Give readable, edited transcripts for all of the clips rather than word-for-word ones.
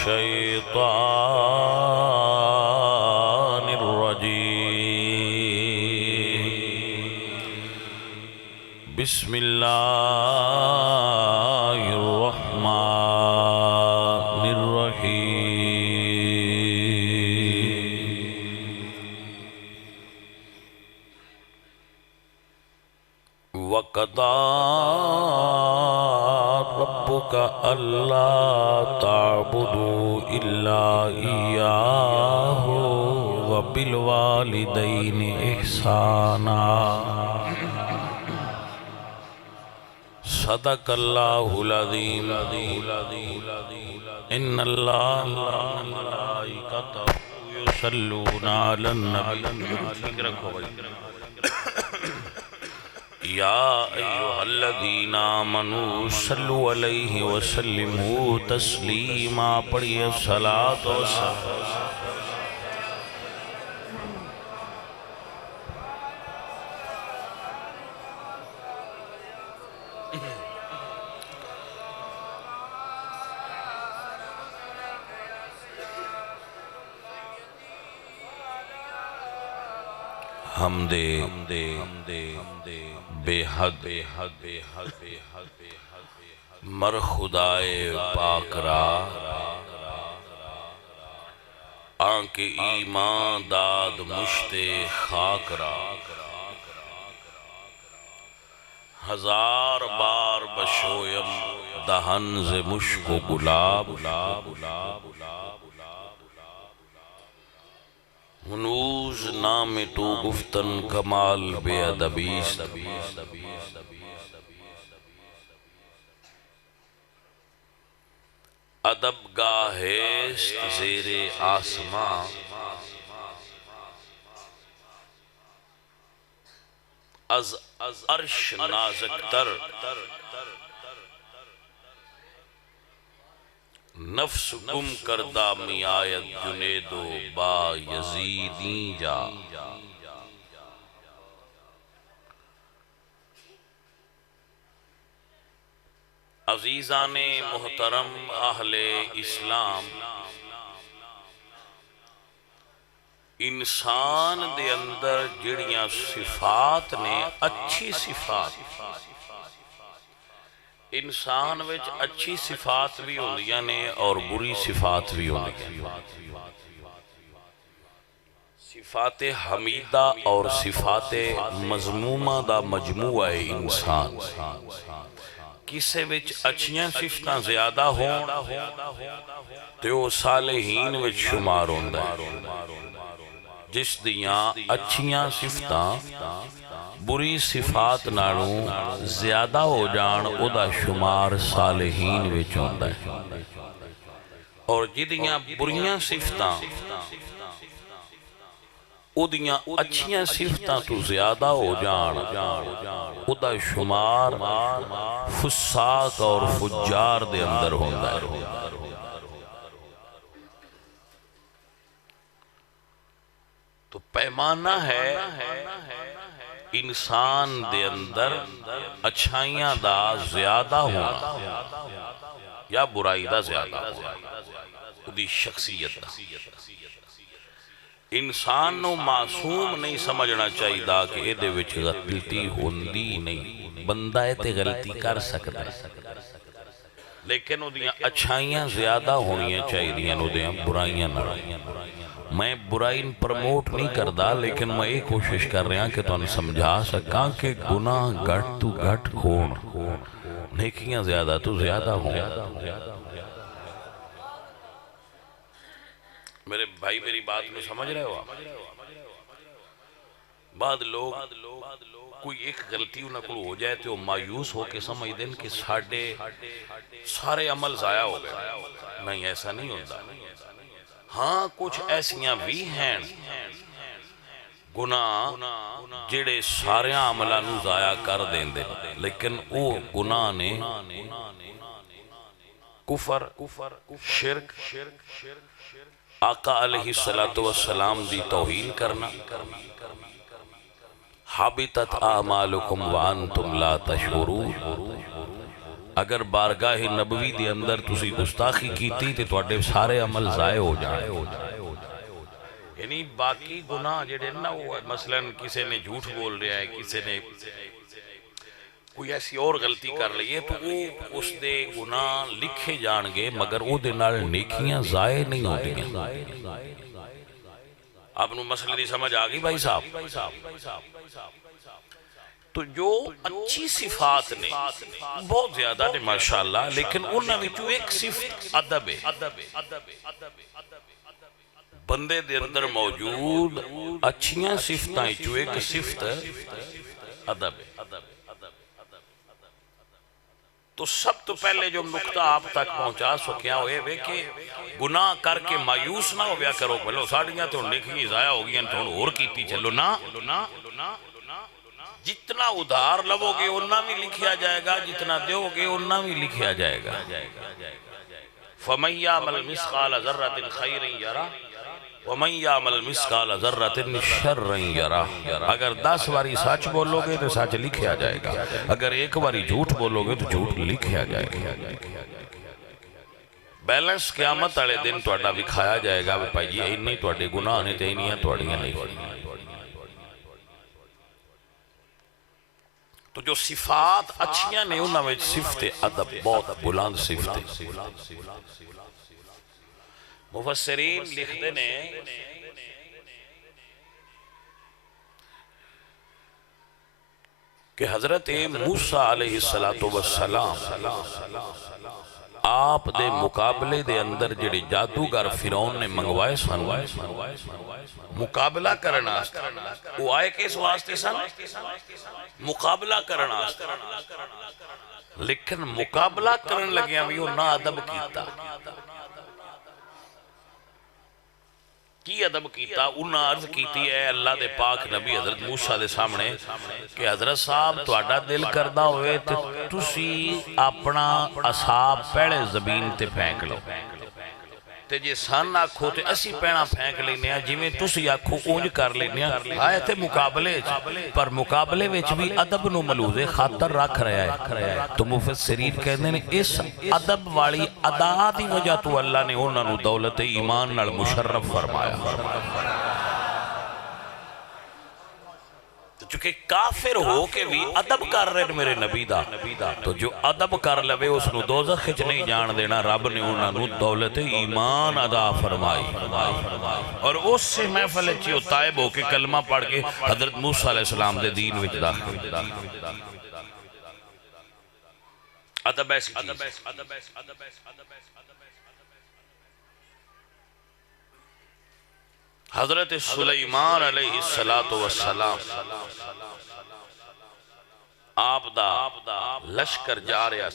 الشيطان الرجيم بسم الله الرحمن الرحيم وقضى ربك ألا تعبدوا إلا إياه وبالوالدين إحسانا صدق الله العظيم إن الله وملائكته يصلون على النبي يا أيها الذين آمنوا صلوا عليه وسلموا تسليما پڑھیے صلاۃ و سلام حمد بے حد مر خدائے پاک را آنکھ ایمان داد مشت خاک را ہزار بار بشویم دہن ز مشک و گلاب ہنوز نام تو گفتن کمال بے ادبیست ادب گاہست زیر آسمان از عرش نازک تر نفس گم کردہ می آیت جنید و با یزیدین جا عزیزان محترم اہل اسلام انسان دے اندر جڑیاں صفات نے اچھی صفات انسان وچ اچھی صفات بھی ہوندیاں نے اور بری صفات بھی ہوندیاں صفات حمیدہ اور صفات مذمومہ دا مجموعہ ہے انسان کسے وچ اچھیاں صفتاں زیادہ ہوں تو صالحین وچ شمار ہوندا ہے جس دیاں اچھیاں صفتاں بری صفات نالوں زیادہ ہو جان او دا شمار صالحین وچ ہوندا ہے اور جدیاں بریاں صفتاں او دیاں اچھیاں صفتاں تو زیادہ ہو جان او دا شمار فساق اور فجار دے اندر ہوندا ہے تو پیمانہ ہے انسان دے اندر اچھائیاں دا زیادہ ہونا یا برائی دا زیادہ ہونا دی شخصیت دا انسان نو معصوم نہیں سمجھنا چاہیے دا کہ اے دے وچ غلطی ہوندی نہیں بندہ ہے تے غلطی کر سکتا ہے لیکن او دیاں اچھائیاں زیادہ ہونیاں چاہیے دیاں او دیاں برائیاں نہ میں برائی پرموٹ نہیں کردہ لیکن میں ایک کوشش کر رہا کہ تو انہیں سمجھا سکاں کہ گناہ گھٹ تو گھٹ ہون نیکیاں زیادہ تو زیادہ ہوں میرے بھائی میری بات میں سمجھ رہے ہو بعد لوگ کوئی ایک غلطی انہوں کو ہو جائے تو مایوس ہو کے سمجھ دیں کہ سارے عمل ضائع ہو گئے نہیں ایسا نہیں ہوتا ہاں کچھ ایسیاں بھی ہیں گناہ جڑے سارے عملانو ضائع کر دیں دے لیکن او گناہ نے کفر شرک آقا علیہ السلام دی توہین کرنا حابطت اعمالکم وانتم لا تشعرون اگر بارگاہ نبوی دے اندر تسی گستاخی کیتی تے تواڈے سارے عمل ضائع ہو جائے. یعنی باقی گناہ جڑے نا وہ مثلا کسی نے جھوٹ بول رہا ہے, کسی نے کوئی ایسی اور غلطی کر لئیے تو وہ اس دے گناہ لکھے جان گے مگر وہ دے نال نیکیاں ضائع نہیں ہو دیں. آپ نو مسئلہ دی سمجھ آگئی بھائی صاحب؟ تو جو اچھی صفات نے بہت زیادہ نے ماشاءاللہ, لیکن انہاں وچوں ایک صفت ادب ہے. بندے دے اندر موجود اچھیاں صفتاں وچوں ایک صفت ادب ہے. تو سب تو پہلے جو نقطہ آپ تک پہنچا سکیا ہوئے وے کہ گناہ کر کے مایوس نہ ہو بیا کرو بلو ساڑیاں تو نیکیاں ضائع ہو گئی تو اور کیتی چلو نا. جتنا ادھار لو گے اتنا بھی لکھیا جائے گا, جتنا دیو گے اتنا بھی لکھیا جائے گا. فَمَن يَعْمَلْ مِثْقَالَ ذَرَّةٍ خَيْرٍ يَرَهُ وَمَن يَعْمَلْ مِثْقَالَ ذَرَّةٍ شَرًّا يَرَهُ. اگر 10 باری سچ بولو گے تو سچ لکھیا جائے گا, اگر ایک باری جھوٹ بولو گے تو جھوٹ لکھیا جائے گا. بیلنس قیامت والے دن تہاڈا وکھایا جائے گا بھائی جی اینی تہاڈے گناہ نے تے اینیاں تہاڈیاں نہیں. تو جو صفات اچھیاں نے انہاں وچ صفت ادب بہت بلند صفت ہے. مفسرین لکھتے نے کہ حضرت موسیٰ علیہ السلام آپ دے مقابلے دے اندر جڑے جادوگر فرعون نے منگوائے سن مقابلہ کرنا وہ آئے کس واسطے سن مقابلہ کرنا, لیکن مقابلہ کرن لگیاں بھی وہ نا ادب کیتا. کی ادب کیتا انہاں عرض کیتی ہے اللہ دے پاک نبی حضرت موسیٰ دے سامنے کہ حضرت صاحب تواڈا دل کردہ ہوئے تے تسی اپنا اصحاب پہلے زمین تے پھینک لو تے جے سن آکھو تے اسی پینا پھینک لینے ہیں جویں تسی آکھو اونج کر لینے ہیں. آئے تھے مقابلے پر مقابلے وچ بھی ادب نو ملوز خاطر رکھ رہا ہے. تو مفسرین کہنے نے اس ادب والی ادا دی وجہ تو اللہ نے انہاں نو دولت ایمان نال مشرف فرمایا. چونکہ کافر ہو کے بھی ادب کر رہے ہیں میرے نبی دا, تو جو ادب کر لوے اس نو دوزخ وچ نہیں جان دینا. رب نے انہاں نو دولت ایمان عطا فرمائی اور اس سے محفل چیو طائب ہو کے کلمہ پڑھ کے حضرت موسیٰ علیہ السلام دے دین وچ داخل. ادب ایسی چیز. حضرت سلیمان علیہ السلام آپ دا لشکر جا رہا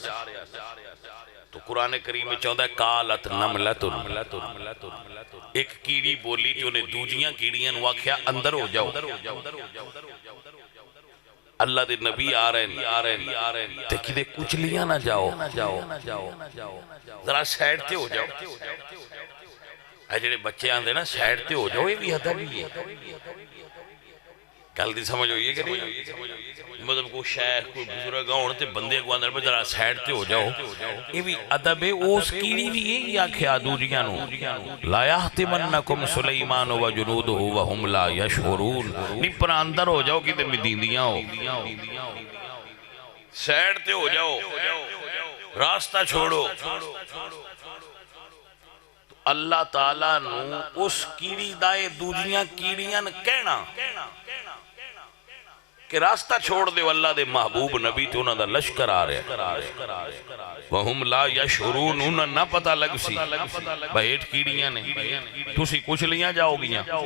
تو قرآن کریم میں چاہتا ہے کالت نملت ایک کیڑی بولی جو نے دوجیاں کیڑیاں واقعہ اندر ہو جاؤ. اللہ دے نبی آ رہے ہیں تے کدے کچلیاں نہ جاؤ, ذرا سیڈ تے ہو جاؤ. اے جڑے بچے آندے نا سیڈ تے ہو جاؤ, یہ بھی ادب ہی ہے. گل دی سمجھ ہوئی ہے کہ نہیں؟ مطلب کوئی شیخ کوئی بزرگ ہون تے بندے کو اندر ذرا سیڈ تے ہو جاؤ, یہ بھی ادب ہے. اس کیڑی بھی یہی آکھیا دوجیاں نو لا یحتمنکم سلیمان و جنودہ وہم لا یشعرون. نہیں پر اندر ہو جاؤ کتے میں دیندیاں ہو, سیڈ تے ہو جاؤ, راستہ چھوڑو. اللہ تعالیٰ نو اس کیڑی دائے دوجیاں کیڑیاں کہنا کہ راستہ چھوڑ دے اللہ دے محبوب نبی تے انہاں دا لشکر آ رہے وہم لا یشعرون. انہاں نہ پتہ لگ سی بھائیٹ کیڑیاں نے تسی کچھ لیاں جاؤ گیاں تو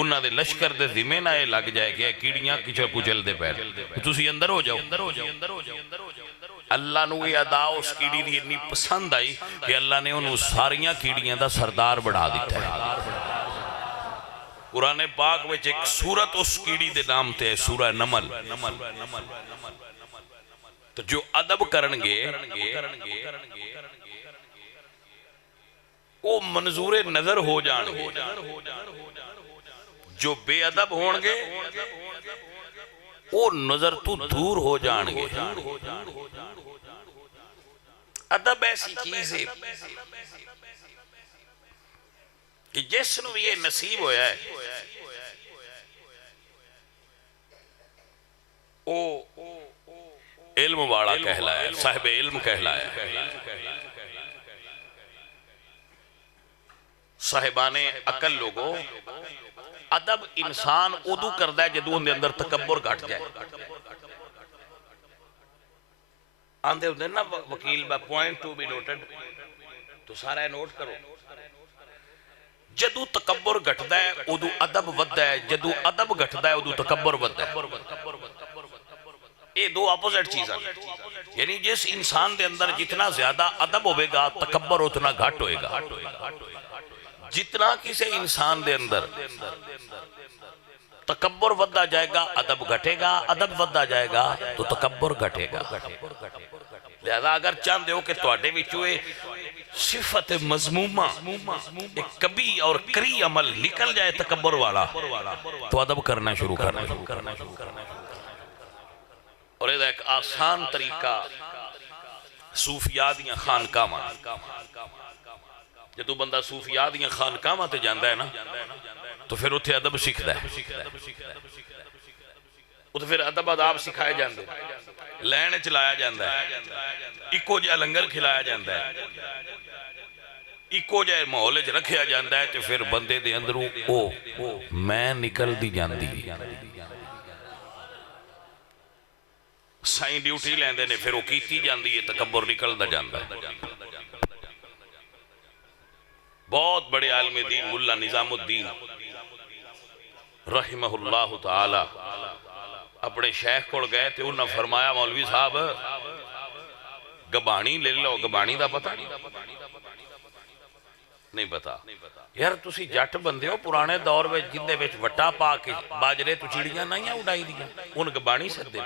انہاں دے لشکر دے ذمہ نہ لگ جائے کہ کیڑیاں کچھ کچل دے پیر تسی اندر ہو جاؤ. اللہ نو یہ ادا اس کیڑی دی اتنی پسند آئی کہ اللہ نے انہوں ساریاں کیڑیاں دا سردار بڑھا دیتا ہے. قرآن پاک میں ایک سورت اس کیڑی دے نام تے سورہ نمل. تو جو ادب کرنگے وہ منظور نظر ہو جانگے, جو بے ادب ہونگے وہ نظر تو دور ہو جان گے. ادب ایسی چیز ہے کہ جس نو یہ نصیب ہویا ہے او علم والا کہلایا، صاحب علم کہلایا. صاحبان عقل لوگو، ادب انسان ادو کردا ہے جدوں اندے اندر تکبر گھٹ جائے. آندے ہوندے نا وکیل با پوائنٹ ٹو بی نوٹڈ، تو سارا نوٹ کرو. جدو تکبر گھٹدا ہے ادو ادب وددا ہے، جدو ادب گھٹدا ہے ادو تکبر وددا ہے. یہ دو اپوزٹ چیزاں، یعنی جس انسان دے اندر جتنا زیادہ ادب ہوئے گا تکبر اتنا گھٹ ہوئے گا. جتنا کسی انسان دے اندر تکبر وددا جائے گا ادب گھٹے گا، ادب وددا جائے گا تو تکبر گھٹے گا. لہذا اگر چاہتے ہو کہ تواڈے وچوں صفت مذمومہ ایک کبھی اور کری عمل نکل جائے تکبر والا، تو ادب کرنا شروع کرنا. اور یہ ایک آسان طریقہ صوفیاء دیاں خانقاہاں. جدو بندہ صوفیاء دیاں خانقاہاں تے جاندا ہے نا تو پھر اتھے ادب سکھدا ہے. اتھے پھر ادب آداب سکھائے جاندے، لین چلایا جاندا ہے، اکو جہا لنگر کھلایا جاندا ہے، اکو جہے ماحول وچ رکھیا جاندا ہے. تے پھر بندے دے اندروں او میں نکل دی جاندی. سائیں ڈیوٹی لیندے نے پھر وہ کیتی جاندی ہے، تکبر نکل دا جاندا ہے. بہت بڑے عالم دین ملا نظام الدین رحمہ اللہ تعالی اپنے شیخ کو گئے تے انہوں نے فرمایا مولوی صاحب گبانی لے لو. گبانی دا پتہ نہیں پتا یار، تسی جٹ بندے ہو پرانے دور میں جندے وچ وٹا پا کے باجرے تو چڑیاں نہیں اڑائی دیا، ان گبانی سدے.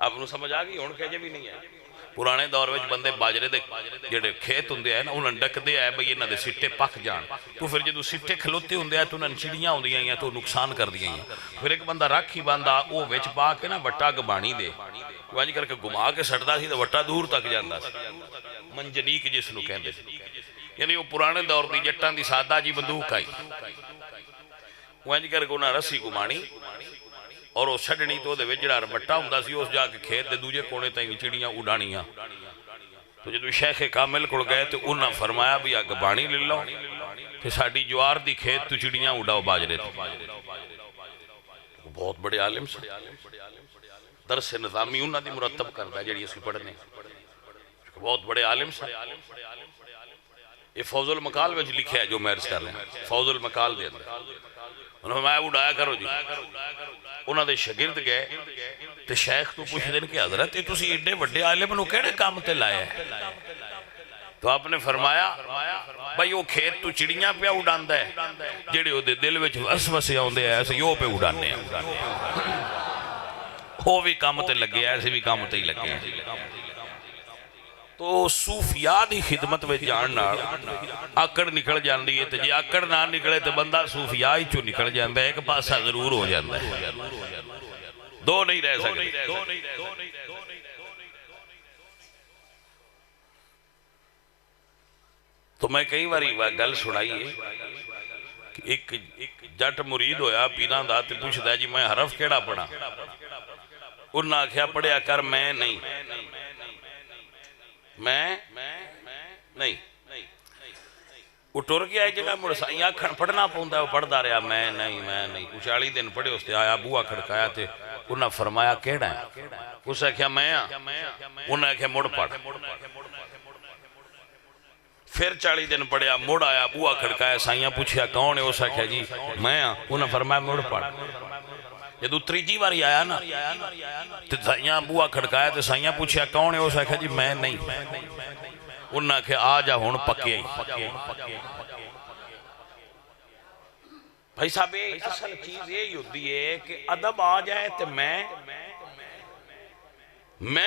آپ نو سمجھ آ گئی ہن کہ بھی نہیں ہے. پرانے دور میں بندے باجرے دے جڑے کھیت ہوندے ہیں نا انہاں ڈکدے آئے بھئی انہاں دے سٹے پک جان. تو پھر جدو سٹے کھلوتے ہوندے ہیں تو انہاں چڑیاں ہوندیاں ہیں تو نقصان کر دیاں ہیں. پھر ایک بندہ راکھی باندھا او وچ پا کے نا وٹا گبانی دے وانج کر کے گھما کے سٹدا سی تے وٹا دور تک جاندا سی. منجنیک جس نو کہندے یعنی وہ پرانے دور دی جٹاں دی سادہ جی بندوق آئی وانج کر کے انہاں رسی گھمانی اور وہ چھڑنی تو دے جڑا وٹا ہوندا سی اس جا کے کھیت دے دوجے کونے تائیں چڑیاں اڑانیاں. تو جدو شیخ کامل کو گئے تو انہاں فرمایا بھی آ گبانی لے لو تے ساڈی جوار دی کھیت تو چڑیاں اڑاؤ باجرے تو. بہت بڑے عالم سے درس نظامی انہاں دی مرتب کردا ہے جڑی اسی پڑھنے. بہت بڑے عالم سے یہ فوز المقال وچ لکھیا ہے جو میں عرض کر رہا ہوں. فوز المقال دے اندر انہوں نے اڑایا کرو جی. انہوں نے شاگرد گئے تے شیخ تو پوچھ دین کہ حضرت تسی ایڈے وڈے عالم نو کیڑے کام تے لایا ہے؟ تو آپ نے فرمایا بھائی وہ کھیت تو چڑیاں پہ اڑاندا ہے جڑے او دے دل وچ وسوسے اوندے ہیں ایسے یو پہ اڑانے ہیں. وہ بھی کام تے لگے ایسے بھی کام تے ہی لگے ہیں. تو صوفیاء دی خدمت میں جان نال آکڑ نکل جاندی ہے. تے جے آکڑ نہ نکلے تے بندہ صوفیاء ہی چوں نکل جاندا ہے. ایک پاسا ضرور ہو جاندا ہے، دو نہیں رہ سکتے. تو میں کئی باری گل سنائی ہے کہ ایک جٹ مرید ہویا پیراں دا تے پوچھدا جی میں حرف کیڑا پڑھا؟ انہاں آکھیا پڑھیا کر میں نہیں وہ ٹر گیا ہے جگہ مڑ سائیں آکھن پڑھنا پوندا ہے وہ پڑھدا رہیا میں نہیں. 40 دن پڑھے اس تے آیا بوہا کھڑکایا تے انہاں فرمایا کیڑا ہے؟ اس آکھیا میں ہاں. انہاں آکھیا مڑ پڑھ. پھر 40 دن پڑھیا مڑ آیا بوہا کھڑکایا سائیاں پوچھیا کون ہے؟ اس آکھیا جی میں ہاں. انہاں فرمایا مڑ پڑھ. جدو تریجی باری آیا نا تے سائیاں بوہا کھڑکایا تے سائیاں پوچھیا کون ہے؟ اس آکھیا جی میں نہیں. انہاں آکھیا آ جا ہن پکے ہی. بھائی صاحب اصل چیز یہی ہوتی ہے کہ ادب آ جائے تے میں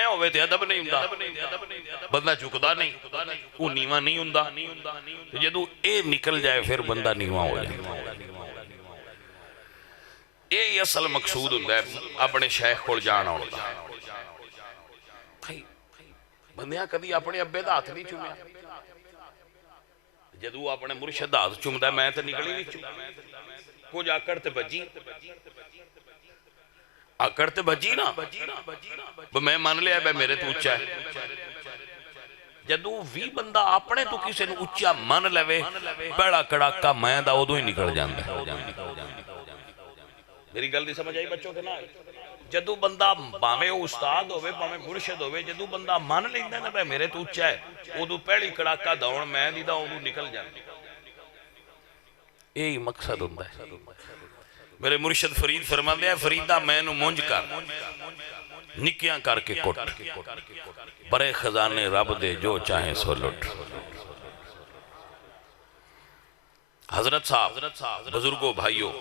ہوئے تے ادب نہیں ہوندا، بندہ چکدا نہیں، وہ نیواں نہیں ہوندا. جدو اے نکل جائے پھر بندہ نیواں ہو جائے. یہ اصل مقصود ہوتا ہے اپنے شیخ کو جان آنے کا. بندیاں کدی اپنے ابے دا ہاتھ نہیں چومیا. جدو اپنے مرشد دا ہاتھ چومدا میں تے نکلی نہیں چوم. کچھ آکڑ تے بجی آکڑ تے بجی نا میں مان لیا بے میرے تو اچھا ہے. جدو وی بندہ اپنے تو کسی نے اچھا من لے بڑا کڑاکا میں دا ادو ہی نکل جاندہ. میری گل دی سمجھ آئی بچوں کے نا. جدو بندہ باویں استاد ہوئے باویں مرشد ہوئے جدو بندہ من لیندہ نا بے میرے تو اچھا ہے ادو پہلی کڑاکا دوڑ میں دی دا ادو نکل جاندہ. یہی مقصد ہوندہ ہے. میرے مرشد فرید فرماندے ہیں فریدہ میں نو مونج کر نکیاں کر کے کٹ برے خزانے رب دے جو چاہیں سو لٹ. حضرت صاحب بزرگوں بھائیوں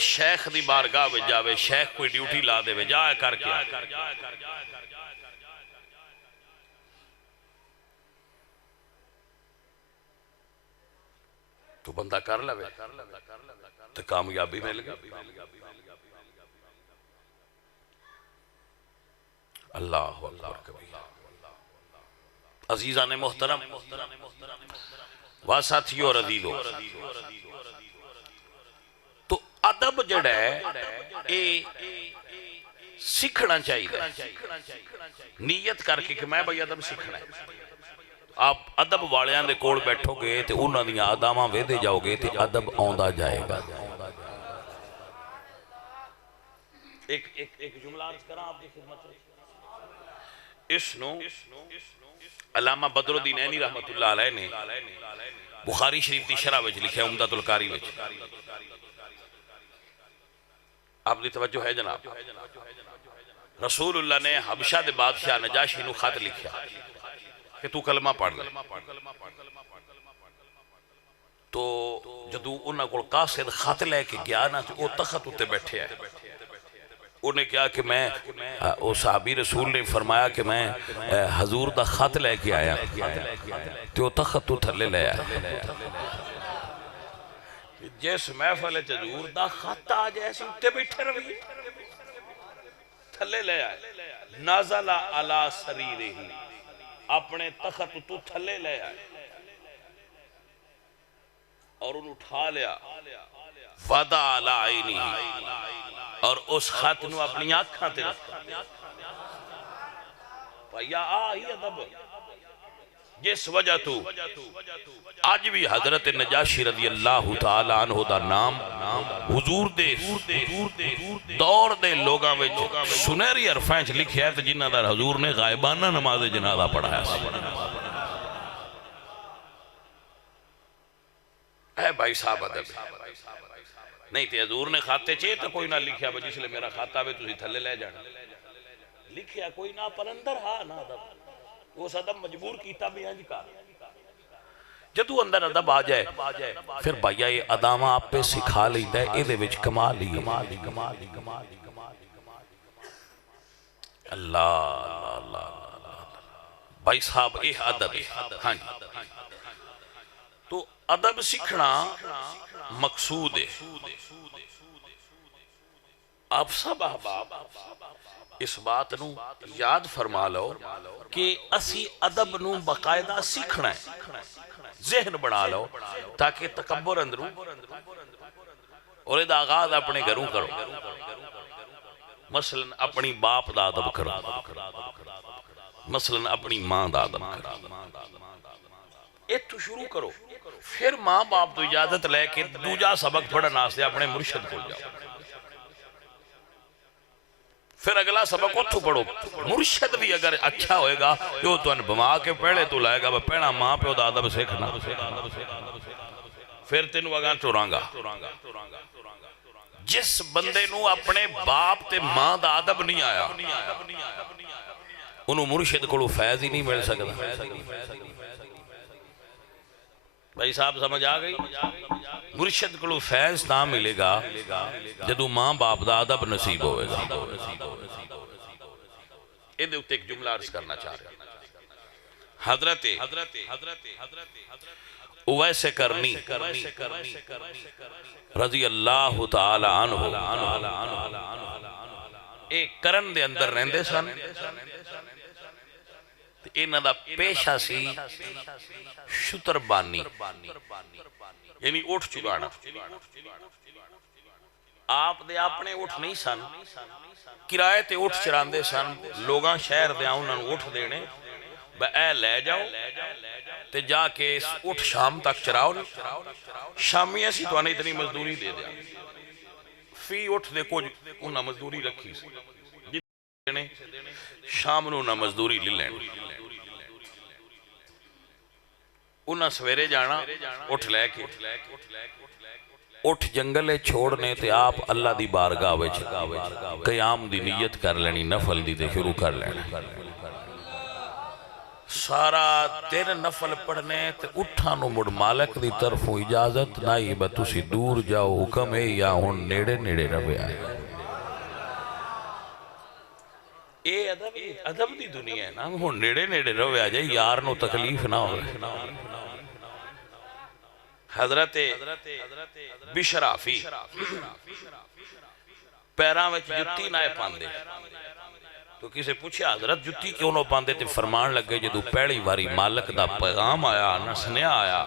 شیخ دی بارگاہ میں جاوے شیخ کوئی ڈیوٹی لا دے وے جائے کر کے تو بندہ کر لے تو کامیابی مل گئی. اللہ اکبر کبھی. عزیزان محترم واساتھیوں اور عزیزوں تو ادب جڑا ہے سیکھنا چاہیے. نیت کر کے کہ میں بھئی ادب سیکھنا ہے. آپ ادب والیاں دے کوڑ بیٹھو گے تے انہاں دیاں اداماں ویدے جاؤ گے تے ادب آندا جائے گا. ایک جملہ عرض کرا آپ کی خدمت میں. اس نو علامہ بدر الدین عینی رحمت اللہ علیہ نے بخاری شریف دی شرح وچ لکھا ہے عمدۃ القاری وچ. آپ دی توجہ ہے جناب. رسول اللہ نے حبشہ دے بادشاہ نجاشی نو خط لکھیا کہ تو کلمہ پڑھ لے. تو جدو انہاں کو قاصد خط لے کے گیا نا تو وہ تخت اتے بیٹھے ہیں. انہیں کہا کہ میں صحابی رسول نے فرمایا کہ میں حضور دا خط لے کے آیا تو تخت تو تھلے لے آیا. جس محفل حضور دا خط آ جائے سی اتے بیٹھے روی تھلے لے آئے. نازل علی سریرہ اپنے تخت تو تھلے لے آئے اور انہوں اٹھا لیا. وَدَا عَلَىٰ عَيْنِهِ اور اس خط نو اپنی آنکھاں تے رکھا. یا آئی ادب جس وجہ تو آج بھی حضرت نجاشی رضی اللہ تعالیٰ عنہ دا نام حضور دے دور دے لوگاں میں سنہری عرفیں لکھیا ہے تو جنہ دا حضور نے غائبانہ نماز جنازہ پڑھایا. اے بھائی صاحب ادب نہیں تے حضور نے خاتے چاہے تو کوئی نہ لکھیا بجی اس لئے میرا خاتہ بے تُسی تھلے لے جانا لکھیا کوئی نہ پر اندر ہاں نہ ادب وہ صدم مجبور کیتا بھی ہیں جکا. جدو اندر ادب آ جائے پھر بھائیہ یہ ادامہ آپ پہ سکھا لیتا ہے اے دے وچ کمال ہی اللہ. بھائی صاحب اے ادب ہاں تو ادب سکھنا مقصود ہے. آپ سب احباب اس بات نو یاد فرما لو کہ اسی ادب نو باقاعدہ سیکھنا ہے. ذہن بنا لو تاکہ تکبر اندروں اور ادا آغاز اپنے گھروں کرو. مثلا اپنی باپ دا ادب کرو, مثلا اپنی ماں دا ادب کرو. ایک تو شروع کرو, پھر ماں باپ تو اجازت لے کے دوجا سبق پڑھنا سے اپنے مرشد کو جاؤ. پھر اگلا سبق اتھو پڑھو. مرشد بھی اگر اچھا ہوئے گا جو تو انبما کے پہلے تو لائے گا پہنا ماں پہ دا ادب سیکھنا, پھر تینوں اگاں چورانگا. جس بندے نو اپنے باپ تے ماں دا ادب نہیں آیا انہوں مرشد کو فیض ہی نہیں مل سکتا. بھائی صاحب سمجھ آ گئی. مرشد کو فیض نہ ملے گا جدو ماں باپ دا ادب نصیب ہوئے گا. یہ دے اتے ایک جملہ عرض کرنا چاہ رہا. حضرت اویس کرنی رضی اللہ تعالی عنہ ایک کرن دے اندر رہندے سن، انہاں دا پیشہ سی شتر بانی، یعنی اٹھ چکانا۔ آپ دے اپنے اٹھ نہیں سن، کرائے تے اٹھ چراندے سن، لوگاں شہر دے انہاں نوں اٹھ دینے، بے اے لے جاؤ تے جا کے اٹھ شام تک چراؤ، شامی ایسی تو آنے اتنی مزدوری دے دیا، فی اٹھ دے کچھ انہاں مزدوری رکھی سی، جتنے شام نو انہاں مزدوری لے لین، انہاں سویرے جانا اٹھ لے کے، اٹھ جنگلے چھوڑنے تے آپ اللہ دی بارگاہ وچ قیام دی نیت کر لینی، نفل دی تے شروع کر لینا، سارا تین نفل پڑھنے تے اٹھا نو مڑ مالک دی طرفوں اجازت نائی با تسی دور جاؤ، حکم ہے یا ہن نیڑے نیڑے روے آئے۔ اے ادب دی دنیا ہے نا، ہن نیڑے نیڑے روے آ جائے، یار نو تکلیف نہ ہوئے۔ حضرت بشرافی پیران وچ جتی نہ پاندے، تو کسے پوچھے حضرت جتی کیوں نہ پاندے، تے فرمان لگے جدو پہلی واری مالک دا پیغام آیا، نسنیا آیا،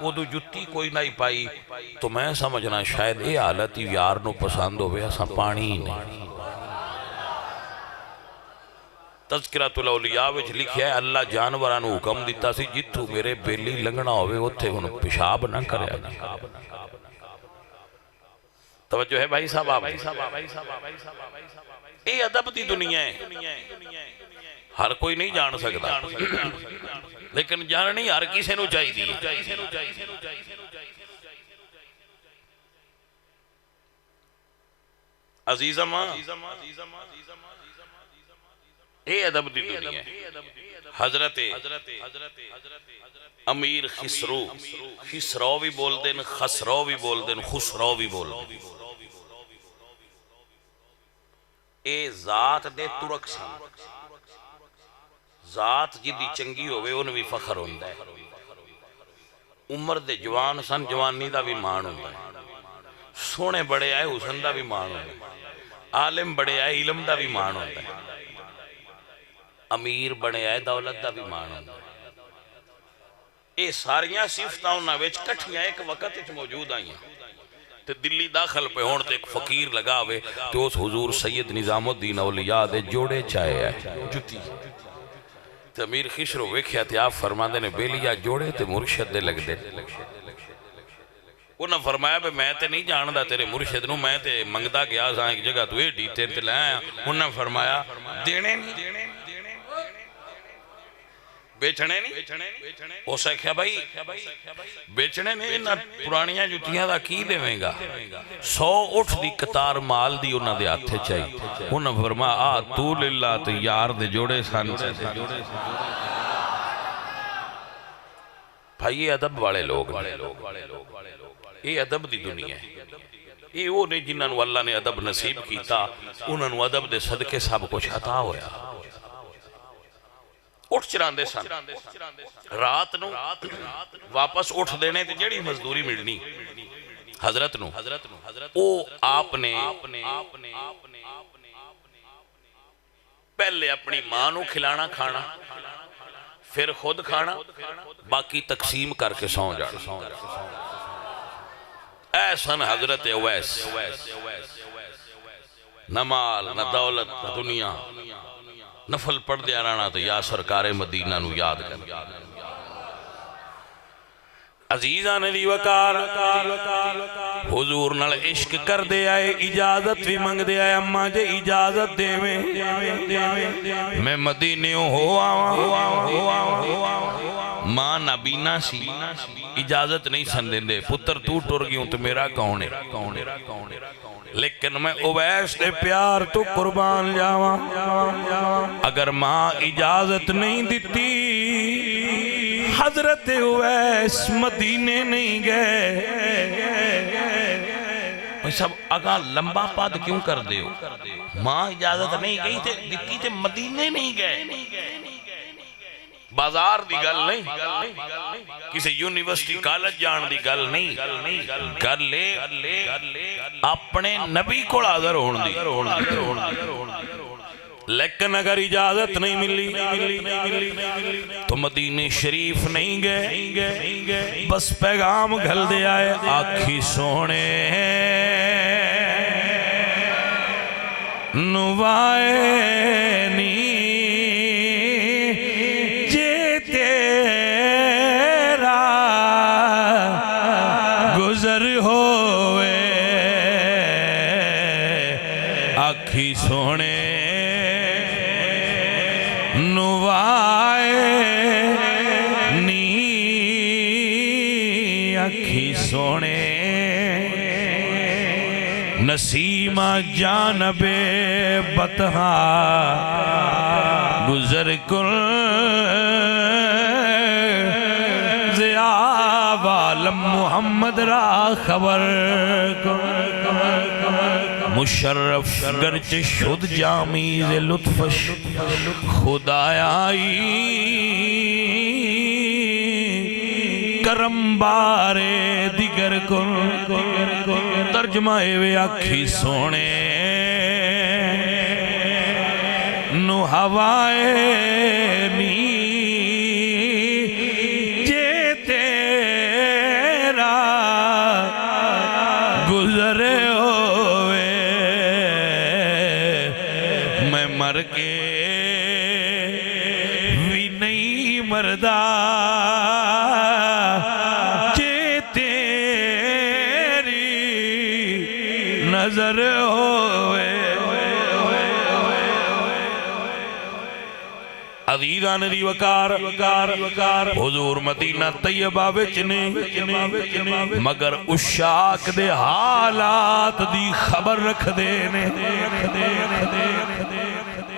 وہ دو جتی کوئی نہ پائی، تو میں سمجھنا شاید اے حالت یار نو پسند ہوئے، اسا پانی ہی نہیں۔ تذکرۃ الاولیاء وچ لکھیا ہے اللہ جانورانو حکم دیتا سی جتھو میرے بیلی لنگنا ہوئے اتھے انہوں پیشاب نہ کرے۔ توجہ ہے بھائی صاحب، اے ادب دی دنیا ہے، ہر کوئی نہیں جان سکتا، لیکن جاننی ہر کسی نو چاہی دی۔ عزیزہ ماں، اے ادب دی دنیا ہے۔ حضرت امیر خسرو بھی بول دیں، خسرو بھی بول دیں، خسرو بھی بول دیں، اے ذات دے ترک سن، ذات جدی چنگی ہوئے انہوں بھی فخر ہوندہ ہے، عمر دے جوان سن، جوانی دا بھی مان ہوندہ ہے، سونے بڑے آئے حسن دا بھی مان ہوندہ ہے، عالم بڑے آئے علم دا بھی مان ہوندہ ہے، امیر بڑے آئے دولت دا بھی مان ہوندہ ہے۔ اے ساریاں صفتاں انہاں ویچ کٹھیاں ایک وقت اچھ موجود آئیں، تے دلی داخل پہ ہون تے ایک فقیر لگا ہوئے تے اس حضور سید نظام الدین اولیاء دے جوڑے چاہے آئے جتی، تے امیر خسرو ویکھیا تے آپ فرماندے نے بیلیا جوڑے تے مرشد دے لگ دے، انہاں فرمایا بے میں تے نہیں جاندہ تیرے مرشد نو، میں تے منگدہ گیا ساں ایک جگہ تو اے ڈیتے تے لے آیا، انہاں فرمایا دینے نہیں بیچنے نہیں، ہو سکھیا بھائی بیچنے نہیں، انہاں پرانیاں جتیاں دا کی دے میں گا، 100 اٹھ دی قطار مال دی انہاں دے آتھے چاہی، انہاں فرما آ تو للہ تو یار دے جوڑے سان سے بھائی یہ ادب والے لوگ، یہ ادب دی دنیا ہے، یہ وہ نہیں جنہاں نو اللہ نے ادب نصیب کیتا، انہاں نو ادب دے صدقے سب کچھ عطا ہویا۔ اٹھ چراندے سن، رات نو واپس اٹھ دینے تے جڑی مزدوری ملنی حضرت نو، او آپ نے پہلے اپنی ماں نو کھلانا کھانا، پھر خود کھانا، باقی تقسیم کر کے سو جانا۔ اے سن حضرت اویس، نہ مال نہ دولت نہ دنیا، نفل پڑھ دیا رانا تو یا سرکار مدینہ نو یاد کر۔ عزیزہ نے دی وکار حضور نال عشق کر دے آئے، اجازت بھی منگ دے آئے، اماں جے اجازت دے میں مدینیوں ہو ماں نبینا سی، اجازت نہیں سن دے، پتر تو ٹر گیوں تو میرا کون ہے، لیکن میں اویس دے پیار تو قربان جاواں، اگر ماں اجازت نہیں دیتی حضرت اویس مدینے نہیں گئے۔ سب اگا لمبا پاد کیوں کر دے ہو، ماں اجازت نہیں گئی تے دیتی تے مدینے نہیں گئے، بازار دی گل نہیں، کسی یونیورسٹی کالج جان دی گل نہیں، گل اپنے نبی کو حاضر ہون دی۔ لیکن اگر اجازت نہیں ملی تو مدینہ شریف نہیں گئے، بس پیغام گھل دے آئے آکھی سونے نوائے نی جے تیرا گزر ہوئے آکھی سونے نوائے نی آکھی سونے نسیم جانب بطحا گزر کل ضیاء عالم محمد را خبر کل مشرف گرچ شد جامیز لطفش خدایائی کرم بارے دیگر کن ترجمہ وے آکھی سونے نو ہوائے نی جے تیرا گزرے ہوئے میں مر کے بھی نہیں مردہ نظر ہوئے۔ عزیزان دی وقار حضور مدینہ طیبہ وچ نے مگر اشاق دے حالات دی خبر رکھ دینے۔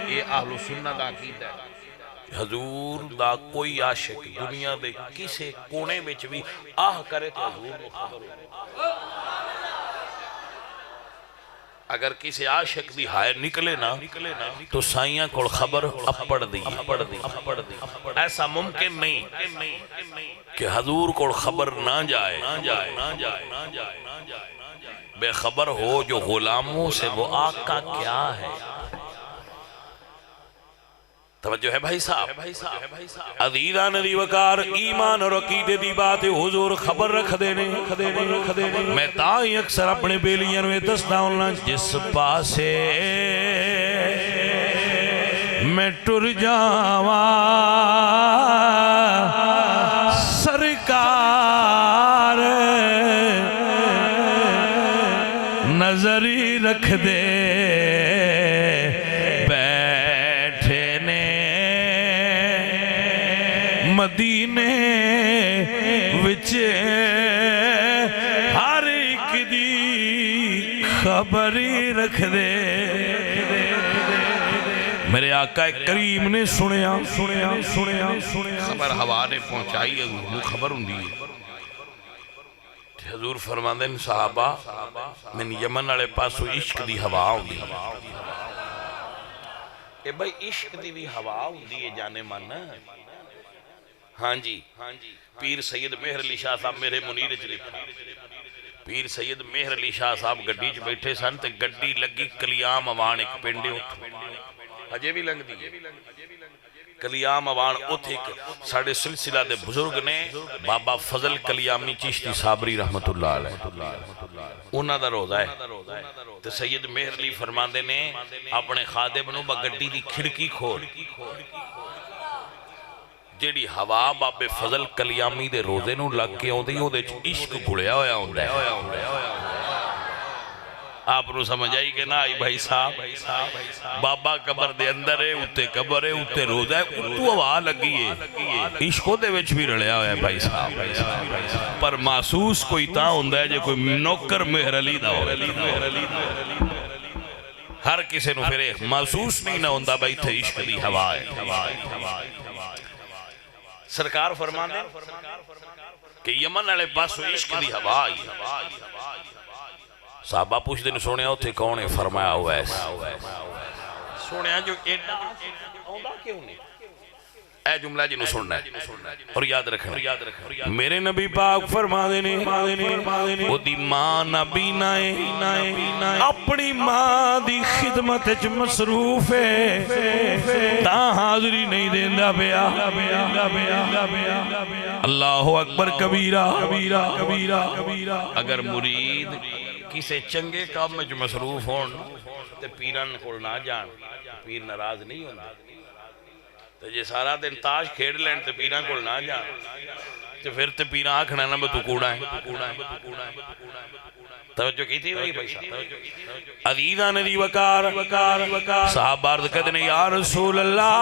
یہ اہل سنت دا عقیدہ ہے، حضور دا کوئی عاشق دنیا دے کسے کونے وچ بھی آہ کرے تو حضور کو خبر ہو۔ اگر کسی عاشق دی ہائے نکلے نا تو سائیاں کو خبر اپڑ دی۔ ایسا ممکن نہیں کہ حضور کو خبر نہ جائے، بے خبر ہو جو غلاموں سے وہ آقا کیا ہے۔ توجہ ہے بھائی صاحب؟ عزیزان دی وقار ایمان اور عقیدے دی بات حضور خبر رکھ دینے۔ میں تائی اکثر اپنے بیلیاں میں دستا ہوں جس پاسے میں ٹر جاواں سرکار نظری رکھ دے مدینے وچ ہر ایک دی خبری رکھ دے۔ میرے آقا کریم نے سنیا خبر ہوا نے پہنچائی وہ خبر ہوں دی۔ حضور فرماندے ہیں صحابہ من یمن والے پاسو عشق دی ہوا ہوں دی۔ اے بھائی عشق دی بھی ہوا ہوں دی جانے من۔ ہاں جی پیر سید مہر علی شاہ صاحب میرے منیر چ لکھا، پیر سید مہر علی شاہ صاحب گڈی چ بیٹھے سن تے گڈی لگی کلیام اوان ایک پنڈے اجے بھی لنگ دی کلیام اوان اتھے ساڑھے سلسلہ دے بزرگ نے بابا فضل کلیامی چشتی صابری رحمت اللہ علیہ انہاں دا روزہ ہے تے سید مہر علی فرماندے نے اپنے خادم نو با گڈی دی کھڑکی کھول جیڑی ہوا بابے فضل کلیامی دے روزے نو لگ کے آن دی او دے عشق گھڑیا ہویا ہوں دے۔ آپ نو سمجھ آئی کہ نا آئی بھائی صاحب بابا قبر دے اندر ہے اتے قبر ہے اتے روزہ ہے اتو ہوا لگی ہے عشقوں دے وچ بھی رڑیا ہویا ہے بھائی صاحب پر محسوس کوئی تا ہوں دے جے کوئی نوکر مہر علی دا ہو ہر کسے نو پھر محسوس نہیں نہ ہوں دا بھائی تھے عشق دی ہوا ہے۔ سرکار فرمان دے کہ یمن والے پاسو عشق دی ہوا آئی۔ صحابہ پوچھ دے سونے ہوتے کون ہے؟ فرمایا اویس۔ سونے جو ایڈا آندا کیوں نہیں؟ اے جملہ جنہوں سننا ہے اور یاد رکھنا میرے نبی پاک فرما دینے او دی ماں نبی نائے اپنی ماں دی خدمت اچ مصروف ہے تا حاضری نہیں دیندہ بیا اللہ اکبر کبیرہ اگر مرید کسے چنگے کام میں جو مصروف ہون تے پیران کھول نہ جان پیر ناراض نہیں ہونا تو جے سارا دن تاش کھیڑ لین تے پیران کھول نہ جان تو پھر تے پیران آکھنا نا میں تو کوڑا ہے توجہ کی تھی وہی بھائی صاحب عزیزہ ندی وکار صحابہ عرض کہتے ہیں یا رسول اللہ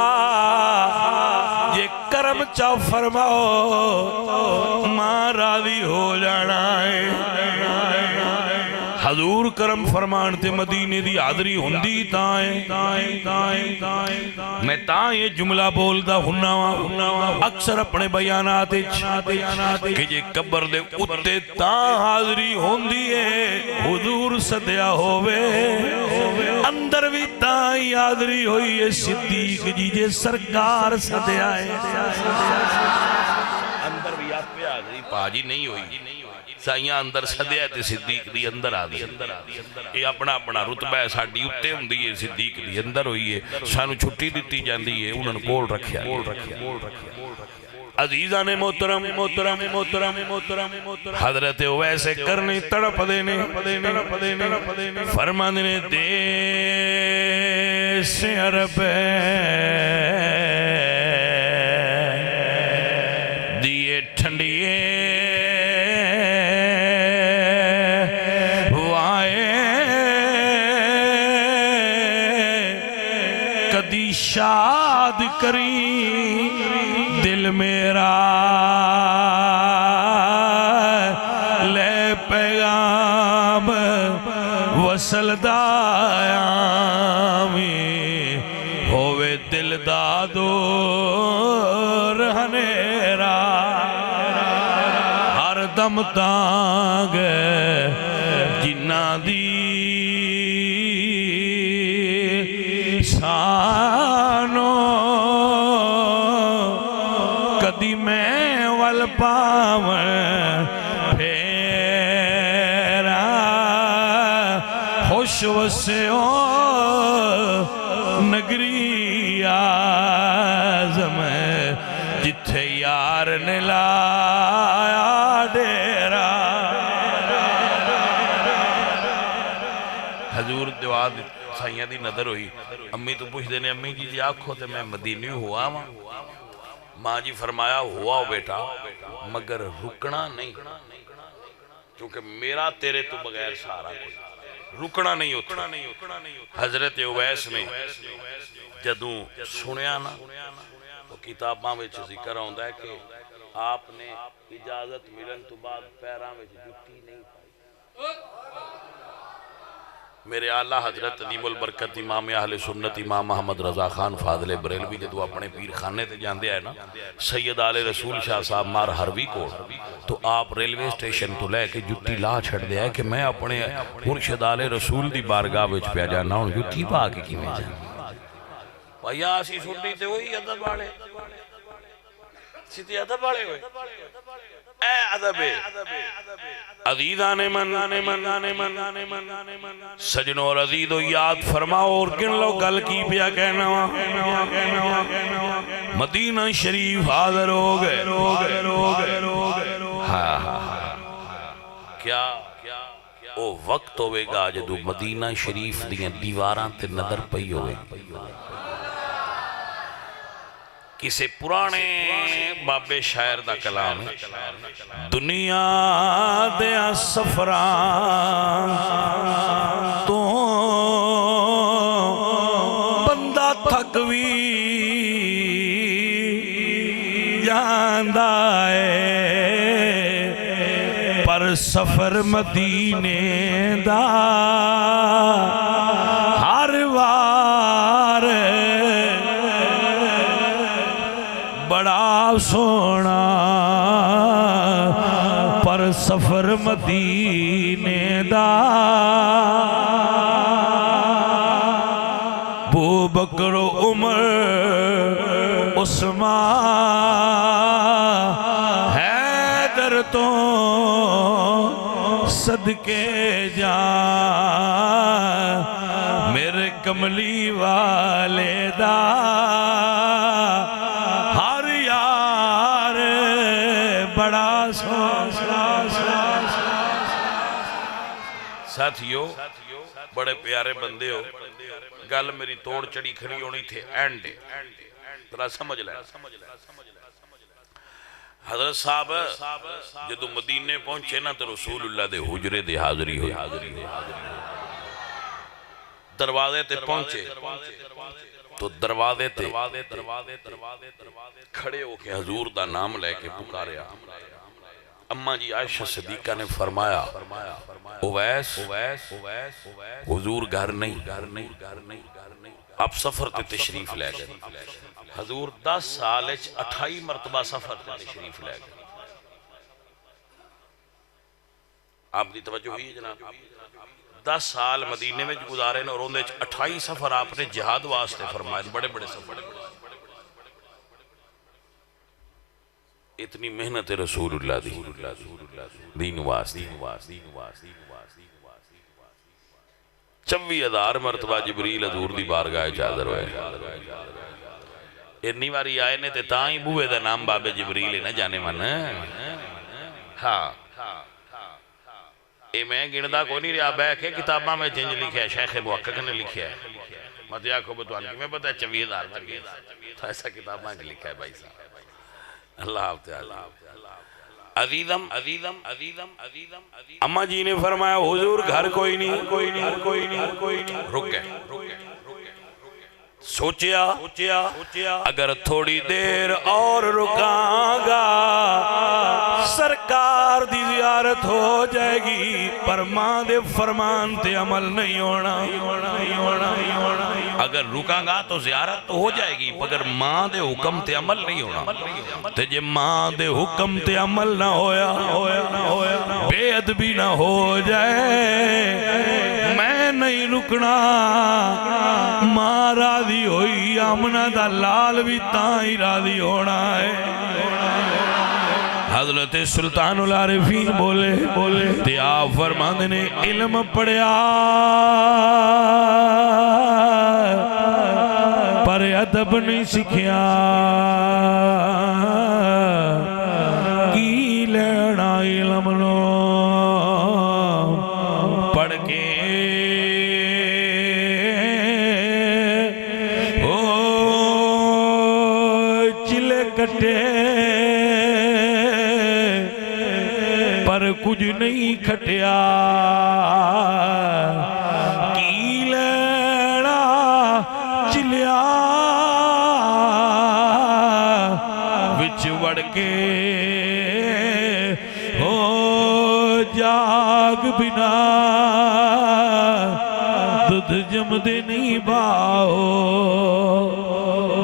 یہ کرم چا فرماؤ ماں راضی ہو جانا ہے حضور کرم فرمان تے مدینے دی حاضری ہوندی تائیں میں تاں یہ جملہ بولدا ہننا اکثر اپنے بیانات کہ یہ قبر دے اتے تاں حاضری ہوندی ہے حضور صدیہ ہوئے اندر بھی تاں حاضری ہوئی ہے صدیق جی جے سرکار صدیہ ہے اندر بھی آپ پہ حاضری پاجی نہیں ہوئی سائیاں اندر صدیہ تے صدیق دی اندر آدھی یہ اپنا رتبہ ہے ساڑھی اتے ہوں دی صدیق دی اندر ہوئی ہے سانو چھٹی دیتی جاندی ہے انہوں نے کول رکھیا عزیزان محترم حضرت ویسے کرنی تڑپ دینے فرما دینے دیس عرب دیئے ٹھنڈیے شاد کری دل میرا لے پیغام وصل دایامی ہووے دل دادو رہنیرا ہر دم تانگ جنہ دی سانو کدی میں والپاون پھیرا خوش وسیو نگری آزم جتھے یار نے لایا ڈیرا حضور دعا سائیاں دی نظر ہوئی امی تو پوچھ دینے امی جی آنکھو تے میں مدینی ہوا ماں جی فرمایا ہوا بیٹا مگر رکنا نہیں کیونکہ میرا تیرے تو بغیر سارا کوئی رکنا نہیں ہوتا حضرت اویس نے جدوں سنیا نا وہ کتاباں میں ذکر ہوندہ ہے کہ آپ نے اجازت ملن تو بعد پیراں میں جتی نہیں پائی میرے آلہ حضرت عظیم البرکت امام اہل سنت امام محمد رضا خان فاضل بریلوی جدو اپنے پیر خانے تے جاندے آئے نا سید آل رسول شاہ صاحب مار ہروی کو تو آپ ریلوے سٹیشن تو لے کے جتی لا چھڑ دیا ہے کہ میں اپنے مرشد آل رسول دی بارگاہ وچ پیا جانا ہوں جتی پا کے کی میں جانا بھائیا آسی سنی تے وہی عدب آڑے سیتی عدب آڑے ہوئے اے عدب عزیزان من سجنوں اور عزیزوں یاد فرماؤ اور کن لو گل کی پیا کہنا مدینہ شریف حاضر ہو گئے کیا او وقت ہوئے گا جدو مدینہ شریف دیاں دیواراں تے نظر پئی ہوئے کسے پرانے بابے شاعر دا کلام دنیا دیا سفران تو بندہ تھکوی جاندہ ہے پر سفر مدینے دا ہر وار بڑا سونا پر سفر مدینے دا ابو بکر و عمر عثمان حیدر تو صدقے جا میرے کملی والے دا ہر یار بڑا ساتھیو بڑے پیارے بندے ہو گل میری توڑ چڑی کھڑی ہونی تھے اینڈ ترا سمجھ لے حضرت صاحب جدو مدینے پہنچے نا تو رسول اللہ دے حجرے دے حاضری ہوئی دروازے تے پہنچے تو دروازے تے کھڑے ہو کے حضور دا نام لے کے پکاریا اماں جی عائشہ صدیقہ نے فرمایا اویس حضور گھر نہیں آپ سفر تے تشریف لے گئے حضور 10 سال 28 مرتبہ سفر تے تشریف لے گئے آپ دی توجہ ہوئی ہے جناب 10 سال مدینے میں گزارے اور ان 28 سفر آپ نے جہاد واسطے فرمائے بڑے بڑے سفر اتنی محنت رسول اللہ دی دین واسطے 24,000 مرتبہ جبریل حضور دی بارگاہ چادر ہوئے اتنی باری آئے نے تے تائیں بوئے دا نام باب جبریل نہ جانے من ہاں اے میں گندا کو نہیں رہا بے کہ کتابہ میں چنج لکھا ہے شیخ محقق نے لکھا ہے مدیہ کو بتوان کی میں پتہ ہے 24,000 تو ایسا کتابہ نے لکھا ہے بھائی صاحب اللہ حافظ عزیزم اماں جی نے فرمایا حضور گھر کوئی نہیں رک گئے سوچیا اگر تھوڑی دیر اور رکاں گا سرکار دی زیارت ہو جائے گی پر ماں دے فرمان تے عمل نہیں ہونا اگر رکاں گا تو زیارت تو ہو جائے گی مگر ماں دے حکم تے عمل نہیں ہونا تے جے ماں دے حکم تے عمل نہ ہویا بے ادبی نہ ہو جائے میں نہیں رکنا ماں راضی ہوئی آمنہ دا لال بھی تاں ہی راضی ہونا ہے حضرت سلطان العارفین بولے تے آپ فرماند نے علم پڑھیا پر ادب نہیں سکھیا کی لینا علم نو پڑھ کے چلے کٹے پر کچھ نہیں کھٹیا کی لینا چلیا وچ وڑ کے ہو جاگ بنا دودھ جم دے نہیں باؤ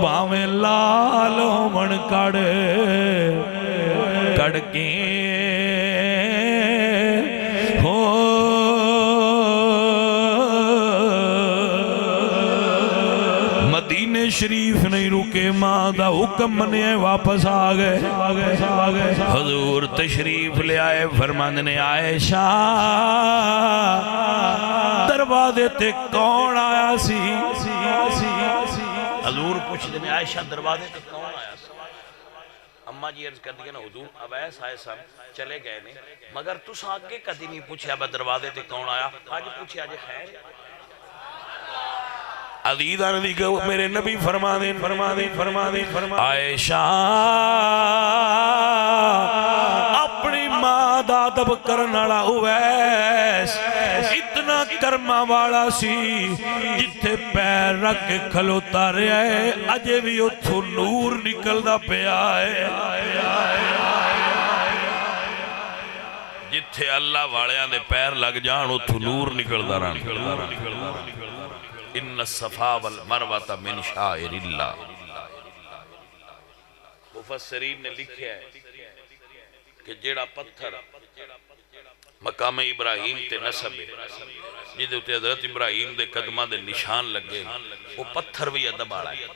باویں لالو من کڑ کے مدینے شریف نہیں رکے ماں دا حکم منے واپس آ گئے حضور تشریف لے آئے فرماند نے عائشہ دروازے تے کون آیا سی حضور پوچھ دینے عائشہ دروازے تے کون آیا سی اماں جی عرض کر دیا نا حضور اویس آئے سب چلے گئے نے مگر تُس آگے کدی نہیں پوچھا با دروازے تے کون آیا آج پوچھے آج خیر عزیزہ نبی کہ میرے نبی فرما دیں عائشہ اپنی ماں دا دب کرنالا اویس اتنا کرما والا سی جتھے پیر رکھ کے کھلوتا رہے ہے اجے بھی اتھو نور نکل دا پہ آئے جتھے اللہ والیاں دے پیر لگ جان اتھو نور نکل دا رہا ان الصفا والمروہ من شائر اللہ مفسرین نے لکھا ہے کہ جیڑا پتھر مقام ابراہیم تے نسب ہے جدے تے حضرت ابراہیم دے قدمہ دے نشان لگے وہ پتھر بھی ادب آڑا ہے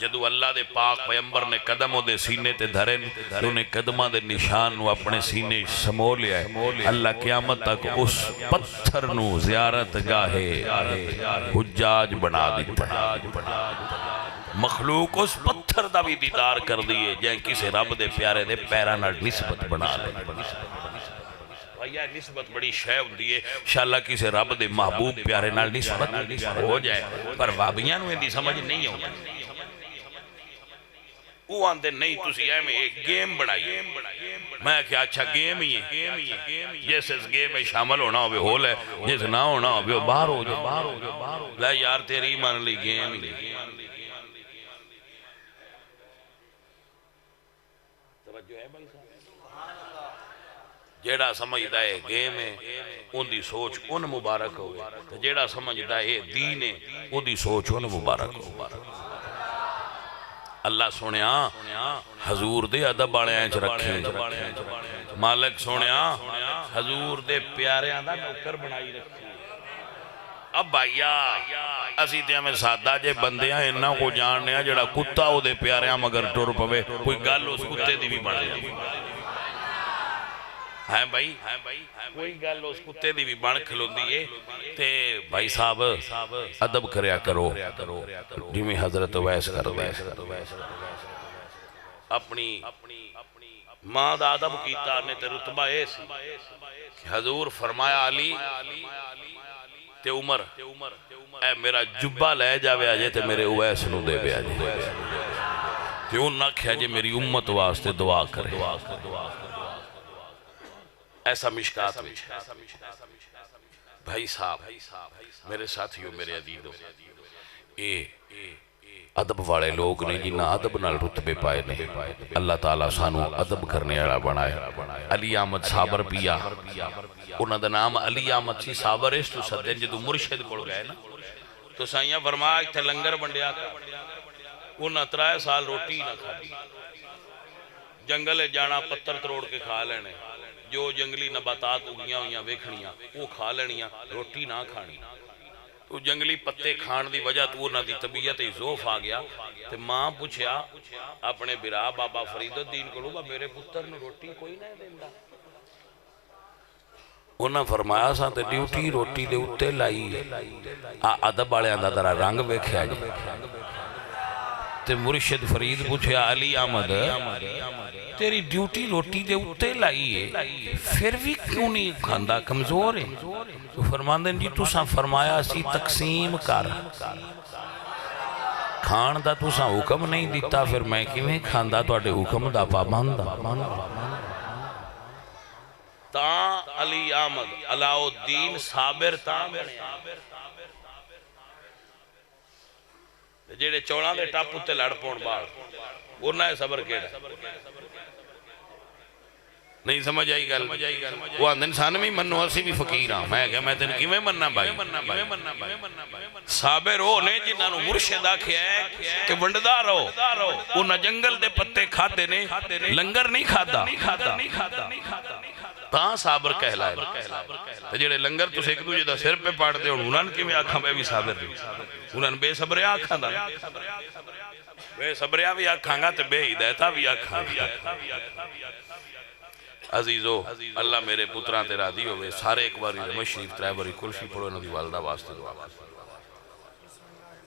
جدو اللہ دے پاک پیمبر نے قدم دے سینے تے دھرے انہیں قدمہ دے نشان وہ اپنے سینے سمو لیا ہے اللہ قیامت تک اس پتھر نو زیارت گاہے حجاج بنا دیتا ہے مخلوق اس پتھر دا بھی دیدار کر دیئے جائیں کسی رب دے پیارے دے پیران نسبت بنا لے یہ نسبت بڑی شے ہوندی ہے انشاءاللہ کسی رب دے محبوب پیارے نال نسبت ہو جائے پر وابیاں نو اندی سمجھ نہیں ہوتی وہ آندے نہیں تسی میں ایک گیم بنائی میں کہا اچھا گیم ہی ہے جیسے اس گیم میں شامل ہونا ہوئے ہول ہے جیسے نہ ہونا ہوئے باہر ہو جائے لے یار تیری مان لی گیم ہی جیڑا سمجھدا ہے گیم ہے ان دی سوچ ان مبارک ہوئے جیڑا سمجھدا ہے دین ہے ان دی سوچ ان مبارک ہوئے اللہ سونیا حضور دے ادب والے انچ رکھے مالک سونیا حضور دے پیارے دا نوکر بنائی رکھے اب بھائیا اسی تے ہمیں سادہ جے بندے ہیں انہاں کو جاننے ہیں جڑا کتا ہو دے پیارے ہیں مگر ٹور پوے کوئی گل اس کتے دی بھی بن جائے ہیں بھائی کوئی گل اس کتے دی بھی بن کھلون دیئے تے بھائی صاحب ادب کریا کرو جی حضرت ویس کر دے اپنی ماں دا ادب کیتا نے تے رتبہ ایسی کہ حضور فرمایا علی تے عمر اے میرا جبہ لے جاوے آجے تے میرے اویس نو دے بے آجے تے ان نہ کھے جے میری امت واسطے دعا کرے ایسا مشکات میں بھائی صاحب میرے ساتھیوں میرے عزیزوں اے ادب والے لوگ نے جنہ ادب نال رتبے پائے نہیں اللہ تعالیٰ سانو ادب کرنے والا بنائے علی احمد صابر پیا انہاں دا نام علی احمد سی صابر اس تو سدن جدو مرشد کول گئے نا تو سائیاں فرمایا کہ لنگر بنڈیا کا انہاں 3 سال روٹی نہ کھائی جنگل جانا پتھر تروڑ کے کھا لینے جو جنگلی نباتات اگیاں ہویاں ویکھنیاں وہ کھا لینیاں روٹی نہ کھانی تو جنگلی پتے کھان دی وجہ تو انہاں دی طبیعت ضعف آ گیا تے ماں پوچھیا اپنے برا بابا فرید الدین کو لوگا میرے پتر نے روٹی کوئی نہ دیندا انہاں فرمایا سا تے ڈیوٹی روٹی دے اتے لائی ادب والے دا ذرا رنگ ویکھیا جی تے مرشد فرید پوچھیا علی احمد تیری ڈیوٹی روٹی دے اتے لائی ہے پھر بھی کیوں نہیں کھاندا کمزور ہے تو فرماندن جی تساں فرمایا سی تقسیم کر کھان دا تساں حکم نہیں دیتا پھر میں کیویں کھاندا تواڈے حکم دا پابند تاں علی احمد علاء الدین صابر تاں بنیا جیڑے چوڑاں دے ٹاپ تے لڑ پون بال انہاں صبر کیڑا نہیں سمجھ آئی گل وہ آندھن انسان میں منو اسی بھی فقیر ہاں میں کہا میں تین کیویں مننا بھائی صابر ہو نے جنہاں نو مرشد آکھیا ہے کہ ونڈدا رہو انہاں جنگل دے پتے کھاتے نے لنگر نہیں کھادا تاں صابر کہلائے تے جڑے لنگر تسے ایک دوجے دا سر پہ پاڑ دے انہاں نے کیویں آکھاں میں بھی صابر انہاں نے بے صبر آکھاں دا بے صبر بھی آکھاں گا تے بے ہدایتہ بھی آکھاں گا عزیزو اللہ میرے پتران تے راضی ہوئے سارے ایک باری مشریف 3 باری کلفی پڑھو انہوں دی والدہ واسطے دعا